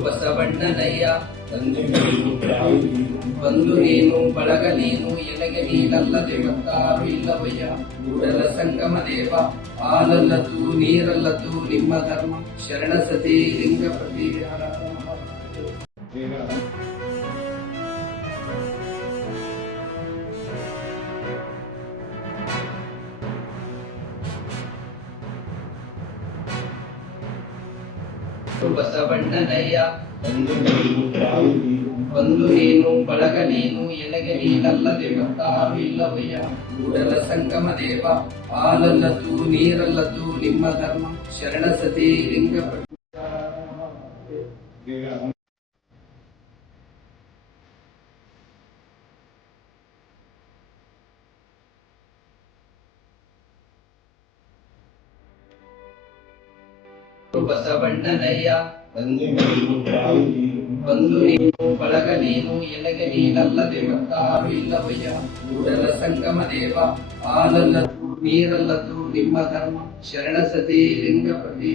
ಬಸವಣ್ಣನಯ್ಯ ಬಂದು ನೀನು, ಬಳಗ ನೀನು ಎನಗೆ ನೀನಲ್ಲದೆ ಮತ್ತಾರು ಇಲ್ಲವಯ್ಯ ಕೂಡಲ ಸಂಗಮ ದೇವ ಹಾಲಲ್ಲದು ನೀರಲ್ಲದು ನಿಮ್ಮ ಧರ್ಮ. ಶರಣ ಸತಿ ಲಿಂಗ ಪ್ರತಿ ಬಸವಣ್ಣನಯ್ಯ ಬಂದು ನೀನು, ಬಳಗ ನೀನು ಎನಗೆ ನೀನಲ್ಲದೆ ಮತ್ತಾರು ಇಲ್ಲವಯ್ಯ ಕೂಡಲ ಸಂಗಮ ದೇವ, ಹಾಲಲ್ಲದ್ದು, ನೀರಲ್ಲದ್ದು, ನಿಮ್ಮ ಧರ್ಮ, ಶರಣ ಸತಿ ಲಿಂಗ ಬಸವಣ್ಣನಯ್ಯ. ಬಂದು ನೀನು ಬಳಗ ನೀನು ಎನಗೆ ನೀನಲ್ಲದೆ ಮತ್ತಾರು ಇಲ್ಲವಯ್ಯ ಕೂಡಲ ಸಂಗಮ ದೇವ ಹಾಲಲ್ಲದು ನೀರಲ್ಲದು ನಿಮ್ಮ ಧರ್ಮ. ಶರಣ ಸತಿ ಲಿಂಗ ಪ್ರತಿ